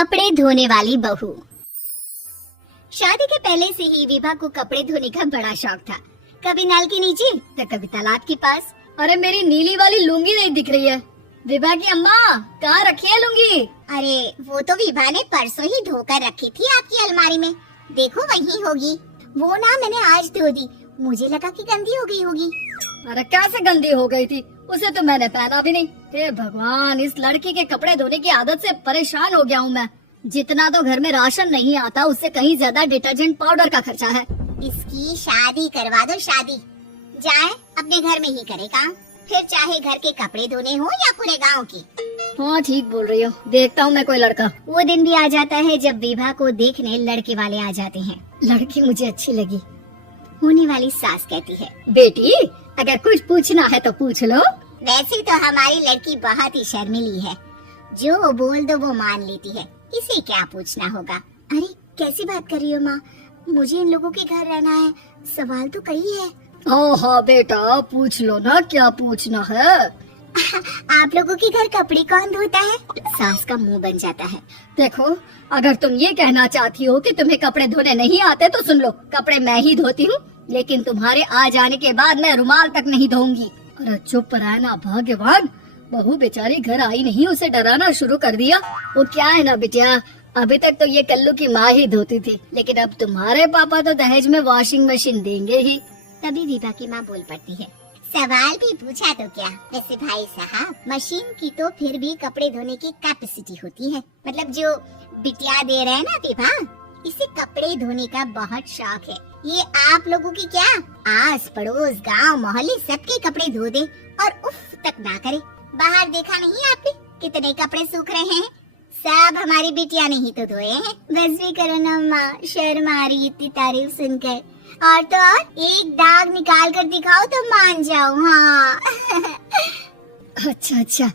कपड़े धोने वाली बहू। शादी के पहले से ही विभा को कपड़े धोने का बड़ा शौक था। कभी नल के नीचे तो कभी तालाब के पास। अरे मेरी नीली वाली लुंगी नहीं दिख रही है। विभा की अम्मा कहाँ रखी है लुंगी? अरे वो तो विभा ने परसों ही धोकर रखी थी आपकी अलमारी में, देखो वहीं होगी। वो ना मैंने आज धो दी, मुझे लगा कि गंदी हो गई होगी। अरे कैसे गंदी हो गई थी, उसे तो मैंने पहना भी नहीं। हे भगवान, इस लड़की के कपड़े धोने की आदत से परेशान हो गया हूँ मैं। जितना तो घर में राशन नहीं आता उससे कहीं ज्यादा डिटर्जेंट पाउडर का खर्चा है। इसकी शादी करवा दो, शादी जाए अपने घर में ही करे काम, फिर चाहे घर के कपड़े धोने हो या पूरे गांव की। हाँ ठीक बोल रही हो, देखता हूँ मैं कोई लड़का। वो दिन भी आ जाता है जब विभा को देखने लड़के वाले आ जाते हैं। लड़की मुझे अच्छी लगी। होने वाली सास कहती है, बेटी अगर कुछ पूछना है तो पूछ लो। वैसे तो हमारी लड़की बहुत ही शर्मीली है, जो बोल दो वो मान लेती है, इसे क्या पूछना होगा। अरे कैसी बात कर रही हो माँ, मुझे इन लोगों के घर रहना है, सवाल तो कई है। हाँ बेटा पूछ लो ना, क्या पूछना है। आप लोगों के घर कपड़े कौन धोता है? सास का मुंह बन जाता है। देखो अगर तुम ये कहना चाहती हो कि तुम्हें कपड़े धोने नहीं आते तो सुन लो, कपड़े मैं ही धोती हूँ, लेकिन तुम्हारे आ जाने के बाद मैं रुमाल तक नहीं धोऊंगी। अरे चुप रहना भाग्यवान, बहू बेचारी घर आई नहीं, उसे डराना शुरू कर दिया। वो क्या है ना बिटिया, अभी तक तो ये कल्लू की माँ ही धोती थी, लेकिन अब तुम्हारे पापा तो दहेज में वॉशिंग मशीन देंगे ही। तभी विभा की माँ बोल पड़ती है, सवाल भी पूछा तो क्या। वैसे भाई साहब, मशीन की तो फिर भी कपड़े धोने की कैपेसिटी होती है। मतलब जो बिटिया दे रहे हैं ना विभा, इसे कपड़े धोने का बहुत शौक है। ये आप लोगों की क्या आस पड़ोस गांव मोहल्ले सबके कपड़े धो दे और उफ तक ना करे। बाहर देखा नहीं आपने कितने कपड़े सूख रहे हैं, सब हमारी बिटिया ने ही तो धोए हैं। बस भी करो ना माँ, शर्म आ रही इतनी तारीफ सुनकर। और तो और एक दाग निकाल कर दिखाओ तो मान जाओ। हाँ अच्छा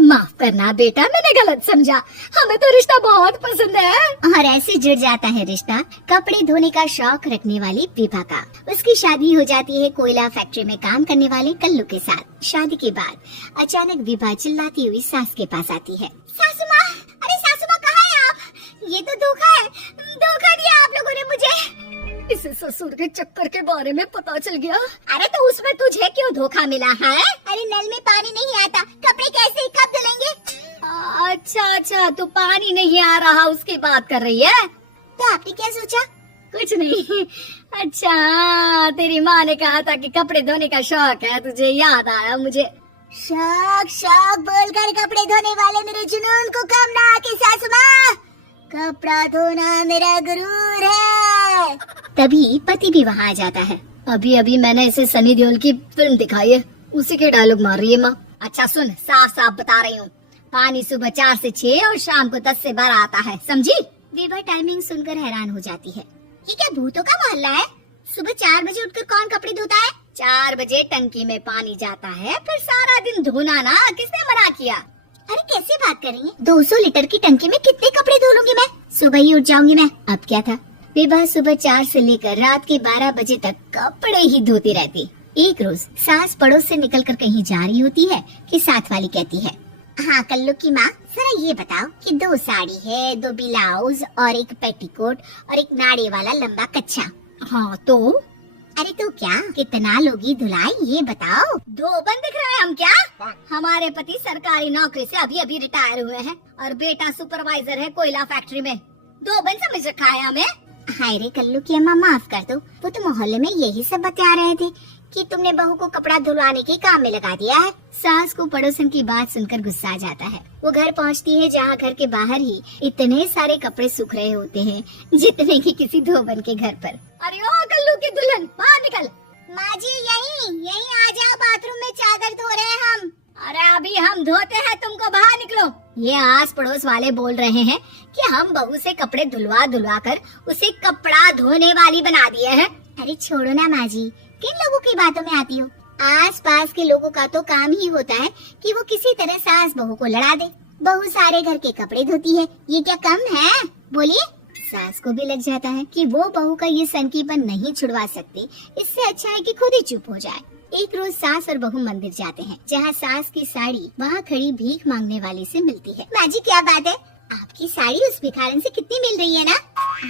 माफ करना बेटा, मैंने गलत समझा, हमें तो रिश्ता बहुत पसंद है। और ऐसे जुड़ जाता है रिश्ता कपड़े धोने का शौक रखने वाली विभा का। उसकी शादी हो जाती है कोयला फैक्ट्री में काम करने वाले कल्लू के साथ। शादी के बाद अचानक विभा चिल्लाती हुई सास के पास आती है, सासू माँ, अरे सासू माँ कहाँ है आप? ये तो धोखा है, धोखा दिया आप लोगों ने मुझे। इसे ससुर के चक्कर के बारे में पता चल गया। अरे तो उसमें तुझे क्यों धोखा मिला है? अरे नल में पानी नहीं आता, कपड़े कैसे कब धुलेंगे? अच्छा तू पानी नहीं आ रहा उसकी बात कर रही है? तो आपने क्या सोचा? कुछ नहीं। अच्छा तेरी माँ ने कहा था कि कपड़े धोने का शौक है, तुझे याद आया मुझे। शौक बोलकर कपड़े धोने वाले मेरे जुनून को कम ना आके सासू माँ, कपड़ा धोना मेरा गुरूर है। तभी पति भी वहाँ आ जाता है। अभी मैंने इसे सनी देओल की फिल्म दिखाई है, उसी के डायलॉग मार रही है माँ। अच्छा सुन, साफ बता रही हूँ, पानी सुबह 4 से 6 और शाम को 10 से 12 आता है, समझी? विभा टाइमिंग सुनकर हैरान हो जाती है। ये क्या भूतों का मोहल्ला है? सुबह 4 बजे उठकर कौन कपड़े धोता है? 4 बजे टंकी में पानी जाता है, फिर सारा दिन धोना ना, किसने मना किया? अरे कैसे बात कर रही है? 200 लीटर की टंकी में कितने कपड़े धो लूंगी मैं? सुबह ही उठ जाऊंगी मैं। अब क्या था, विभा सुबह 4 से लेकर रात के 12 बजे तक कपड़े ही धोती रहती। एक रोज सास पड़ोस से निकलकर कहीं जा रही होती है कि साथ वाली कहती है, हाँ कल्लू की माँ, जरा ये बताओ कि 2 साड़ी है, 2 ब्लाउज और एक पेटीकोट और एक नाड़े वाला लंबा कच्छा। हाँ तो? अरे तो क्या, कितना लोगी धुलाई ये बताओ। 2 बन दिख रहे हैं हम क्या? हमारे पति सरकारी नौकरी से अभी रिटायर हुए हैं और बेटा सुपरवाइजर है कोयला फैक्ट्री में। 2 बन समझ रखा है हमें। हाय रे कल्लू की अम्मा, माफ कर दो, वो तो मोहल्ले में यही सब बता रहे थे कि तुमने बहू को कपड़ा धुलवाने के काम में लगा दिया है। सास को पड़ोसन की बात सुनकर गुस्सा आ जाता है। वो घर पहुंचती है जहाँ घर के बाहर ही इतने सारे कपड़े सूख रहे होते हैं जितने कि किसी धोबन के घर पर। अरे ओ कल्लू की दुल्हन, बाहर निकल। माँ जी यहीं आ जाओ, बाथरूम में चादर धो रहे हैं हम। अरे अभी हम धोते हैं, तुमको बाहर निकलो। ये आस पड़ोस वाले बोल रहे हैं कि हम बहू से कपड़े धुलवा कर उसे कपड़ा धोने वाली बना दिए हैं। अरे छोड़ो ना माँ जी, किन लोगों की बातों में आती हो? आस पास के लोगों का तो काम ही होता है कि वो किसी तरह सास बहू को लड़ा दे। बहू सारे घर के कपड़े धोती है, ये क्या कम है? बोलिए। सास को भी लग जाता है कि वो बहू का ये सनकीपन नहीं छुड़वा सकती, इससे अच्छा है कि खुद ही चुप हो जाए। एक रोज सास और बहू मंदिर जाते हैं, जहाँ सास की साड़ी वहाँ खड़ी भीख मांगने वाली से मिलती है। माँ जी क्या बात है, आपकी साड़ी उस भिखारन से कितनी मिल रही है ना?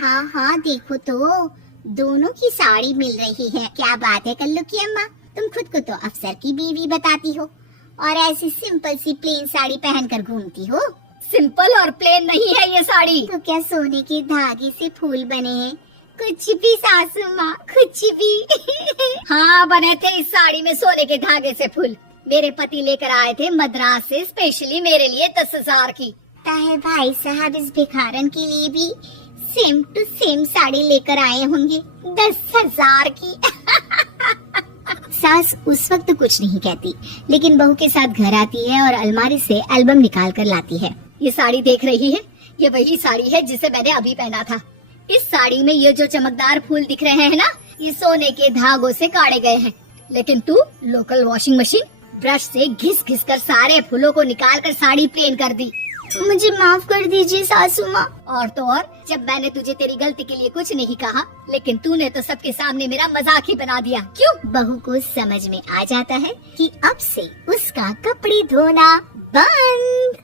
हाँ हाँ देखो तो, दोनों की साड़ी मिल रही है। क्या बात है कल्लू की अम्मा, तुम खुद को तो अफसर की बीवी बताती हो और ऐसी सिंपल सी प्लेन साड़ी पहनकर घूमती हो। सिंपल और प्लेन नहीं है ये साड़ी। तो क्या सोने के धागे से फूल बने हैं? कुछ भी सासू माँ, कुछ भी। हाँ बने थे इस साड़ी में सोने के धागे से फूल। मेरे पति लेकर आए थे मद्रास से स्पेशली मेरे लिए 10,000 की। है भाई साहब इस भिखारन के लिए भी सेम टू सेम साड़ी लेकर आए होंगे 10,000 की। सास उस वक्त तो कुछ नहीं कहती, लेकिन बहू के साथ घर आती है और अलमारी से एल्बम निकाल कर लाती है। ये साड़ी देख रही है, ये वही साड़ी है जिसे मैंने अभी पहना था। इस साड़ी में ये जो चमकदार फूल दिख रहे हैं ना, ये सोने के धागों से काटे गए हैं। लेकिन तू लोकल वॉशिंग मशीन ब्रश से घिस घिस कर सारे फूलों को निकाल कर साड़ी प्लेन कर दी। मुझे माफ कर दीजिए सासू माँ। और तो और, जब मैंने तुझे तेरी गलती के लिए कुछ नहीं कहा, लेकिन तूने तो सबके सामने मेरा मजाक ही बना दिया। क्यों? बहू को समझ में आ जाता है कि अब से उसका कपड़े धोना बंद।